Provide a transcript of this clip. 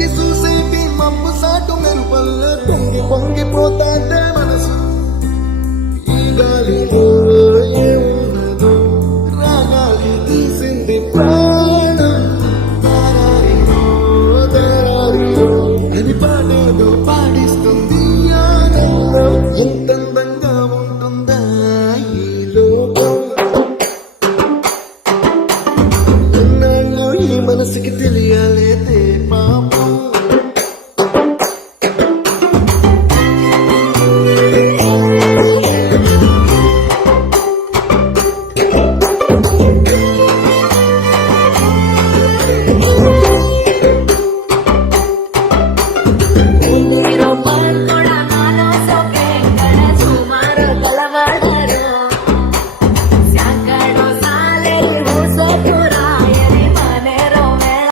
తొంగి చూసేటి మబ్బు సాటు మెరుపల్ల పొంగి పొంగిపోతాంటే మనసు ఈ గాలిలో ఏమున్నదో రాగాలి తీసింది ప్రాణం దారారిలో దారారిలో అని పాడేదో పాడిస్తుంది ఆనందం ఎంత అందంగా ఉంటుందా ఈ లోకం ఎన్నాళ్ళు ఈ మనసుకి తెలియాలేదే పాపం